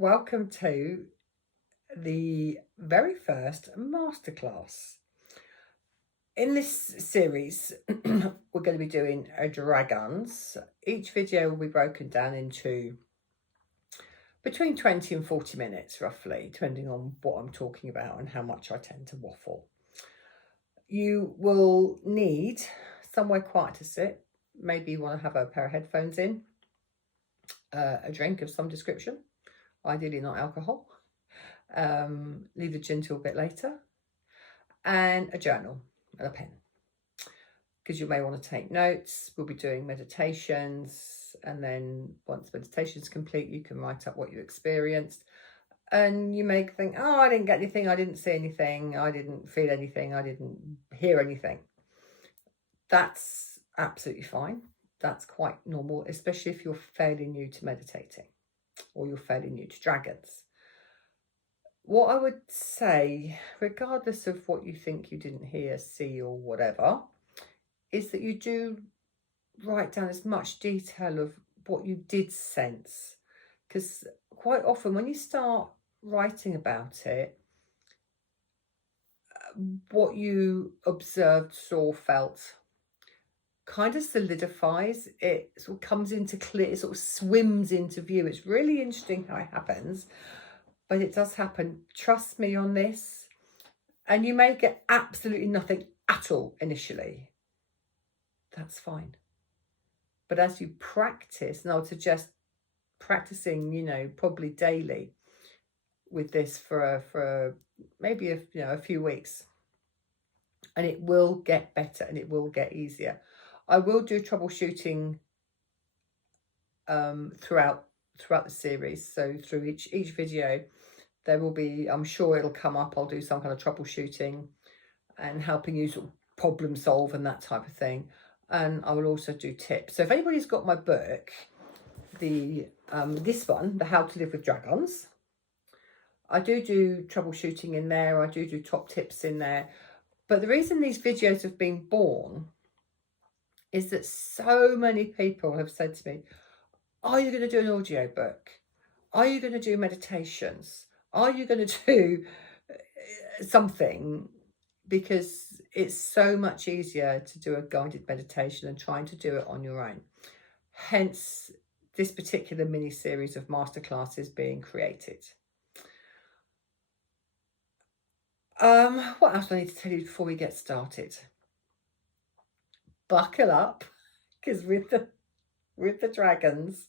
Welcome to the very first masterclass. In this series, we're going to be doing dragons. Each video will be broken down into between 20 and 40 minutes, roughly, depending on what I'm talking about and how much I tend to waffle. You will need somewhere quiet to sit. Maybe you want to have a pair of headphones in, a drink of some description, ideally not alcohol. Leave the gin till a bit later, and a journal and a pen, because you may want to take notes. We'll be doing meditations, and then once meditation's complete, you can write up what you experienced. And you may think, oh, I didn't get anything, I didn't see anything, I didn't feel anything, I didn't hear anything. That's absolutely fine. That's quite normal, especially if you're fairly new to meditating or you're fairly new to dragons. What I would say, regardless of what you think you didn't hear, see, or whatever, is that you do write down as much detail of what you did sense. Because quite often when you start writing about it, what you observed, saw, felt kind of solidifies. It sort of comes into clear, it sort of swims into view. It's really interesting how it happens. But it does happen. Trust me on this. And you may get absolutely nothing at all initially. That's fine. But as you practice, and I would suggest practicing, probably daily with this for maybe a few weeks, and it will get better and it will get easier. I will do troubleshooting throughout the series. So through each video, there will be, I'm sure it'll come up, I'll do some kind of troubleshooting and helping you sort of problem solve and that type of thing. And I will also do tips. So if anybody's got my book, this one, the How to Live with Dragons, I do troubleshooting in there. I do top tips in there. But the reason these videos have been born is that so many people have said to me, are you going to do an audio book? Are you going to do meditations? Are you going to do something? Because it's so much easier to do a guided meditation and trying to do it on your own. Hence, this particular mini series of masterclasses being created. What else do I need to tell you before we get started? Buckle up, because with the dragons,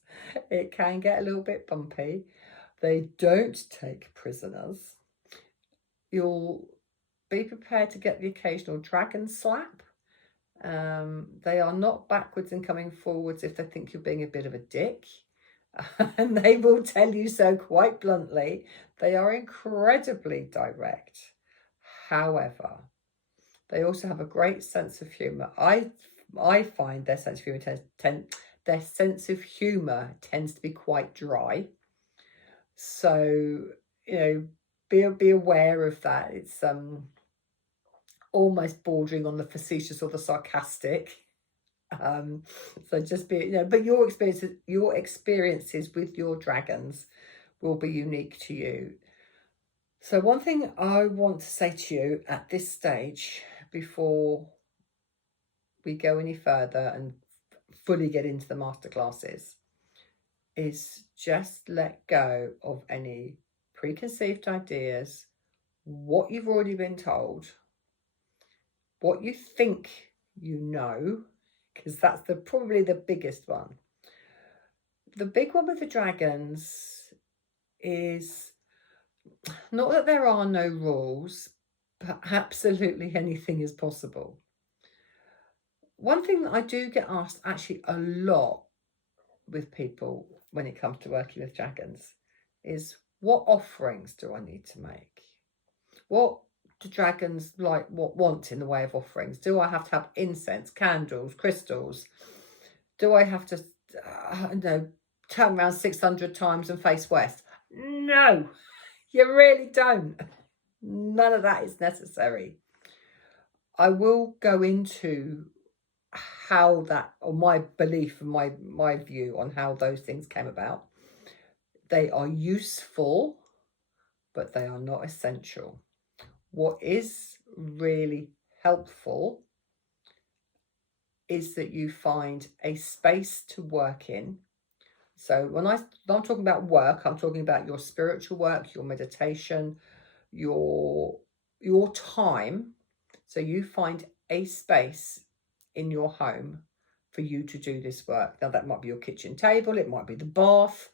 it can get a little bit bumpy. They don't take prisoners. You'll be prepared to get the occasional dragon slap. They are not backwards and coming forwards if they think you're being a bit of a dick. And they will tell you so quite bluntly. They are incredibly direct. However, they also have a great sense of humour. I find their sense of humour tends to be quite dry. So, be aware of that. It's almost bordering on the facetious or the sarcastic. So just be, but your experiences with your dragons will be unique to you. So one thing I want to say to you at this stage, before we go any further and fully get into the masterclasses, is just let go of any preconceived ideas, what you've already been told, what you think you know, because that's probably the biggest one. The big one with the dragons is not that there are no rules, but absolutely anything is possible. One thing that I do get asked actually a lot with people when it comes to working with dragons is, what offerings do I need to make? What do dragons want in the way of offerings? Do I have to have incense, candles, crystals? Do I have to turn around 600 times and face west? No, you really don't. None of that is necessary. I will go into how that, or my belief and my view on how those things came about. They are useful, but they are not essential. What is really helpful is that you find a space to work in. So when I'm talking about work, I'm talking about your spiritual work, your meditation, your time. So you find a space in your home for you to do this work. Now that might be your kitchen table, it might be the bath,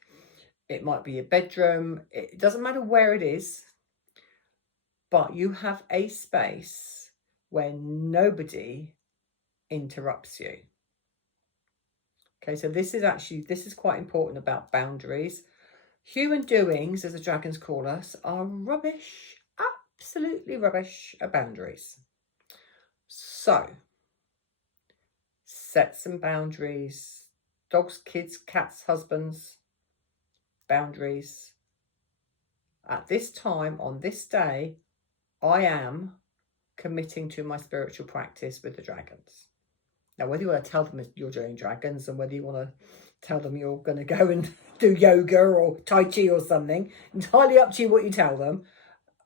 it might be your bedroom. It doesn't matter where it is, but you have a space where nobody interrupts you. Okay, so this is quite important about boundaries. Human doings, as the dragons call us, are rubbish, absolutely rubbish at boundaries. So, set some boundaries. Dogs, kids, cats, husbands, boundaries. At this time, on this day, I am committing to my spiritual practice with the dragons. Now, whether you want to tell them you're doing dragons and whether you want to tell them you're going to go and do yoga or Tai Chi or something, entirely up to you what you tell them.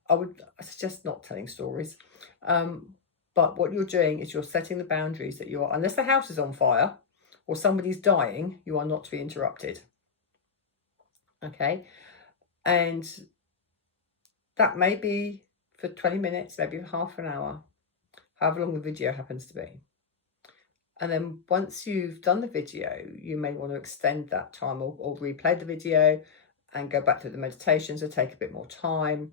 I suggest not telling stories. But what you're doing is you're setting the boundaries that you are, unless the house is on fire or somebody's dying, you are not to be interrupted. Okay? And that may be for 20 minutes, maybe half an hour, however long the video happens to be. And then once you've done the video, you may want to extend that time or replay the video and go back to the meditations or take a bit more time.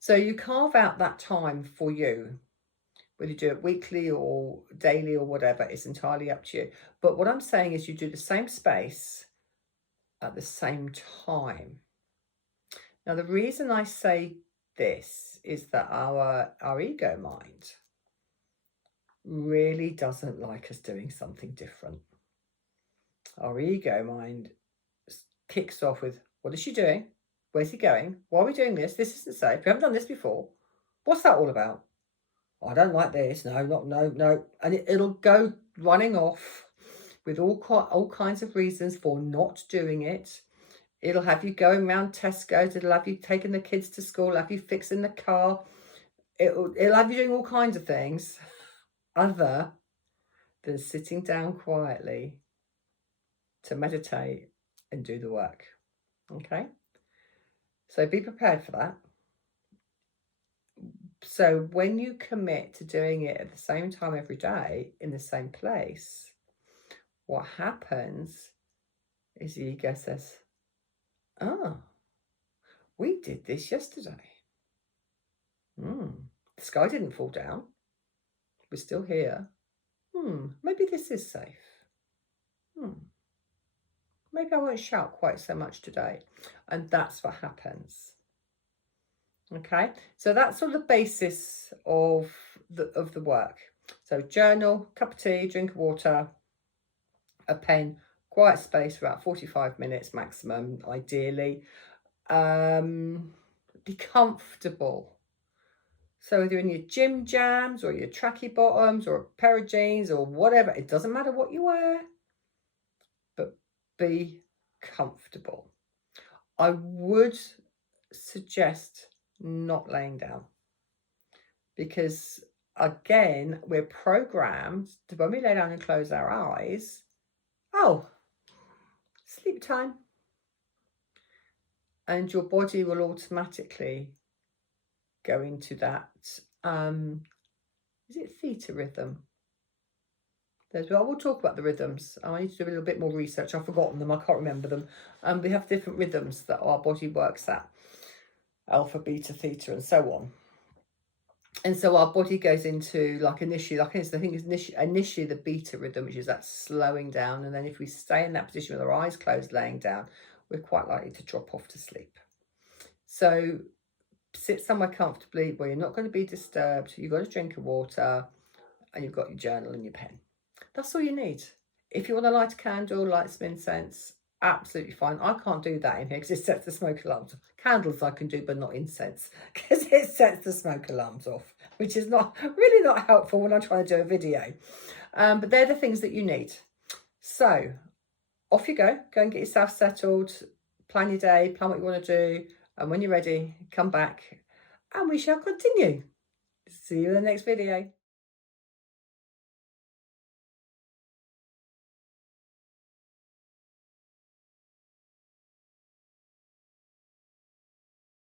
So you carve out that time for you. Whether you do it weekly or daily or whatever, it's entirely up to you. But what I'm saying is you do the same space at the same time. Now, the reason I say this is that our ego mind really doesn't like us doing something different. Our ego mind kicks off with, what is she doing? Where's he going? Why are we doing this? This isn't safe. We haven't done this before. What's that all about? I don't like this. No. And it'll go running off with all kinds of reasons for not doing it. It'll have you going around Tesco's. It'll have you taking the kids to school. Have you fixing the car. It'll have you doing all kinds of things other than sitting down quietly to meditate and do the work. Okay? So be prepared for that. So when you commit to doing it at the same time every day in the same place, what happens is the ego says, oh, we did this yesterday. The sky didn't fall down. We're still here. Maybe this is safe. Maybe I won't shout quite so much today. And that's what happens. Okay, so that's all the basis of the work. So journal, cup of tea, drink of water, a pen, quiet space for about 45 minutes maximum, ideally. Be comfortable. So whether you're in your gym jams or your tracky bottoms or a pair of jeans or whatever, it doesn't matter what you wear, but be comfortable. I would suggest not laying down, because again, we're programmed to, when we lay down and close our eyes, oh, sleep time, and your body will automatically go into that is it theta rhythm? We'll talk about the rhythms. I need to do a little bit more research. I've forgotten them. I can't remember them. We have different rhythms that our body works at. Alpha, beta, theta, and so on. And so our body goes into, like, initially the beta rhythm, which is that slowing down. And then if we stay in that position with our eyes closed, laying down, we're quite likely to drop off to sleep. So sit somewhere comfortably where you're not going to be disturbed. You've got a drink of water and you've got your journal and your pen. That's all you need. If you want to light a candle, light some incense, absolutely fine. I can't do that in here because it sets the smoke alarms off. Candles I can do, but not incense, because it sets the smoke alarms off, which is really not helpful when I'm trying to do a video. But they're the things that you need. So off you go. Go and get yourself settled. plan your day, plan what you want to do, and when you're ready, come back and we shall continue. See you in the next video.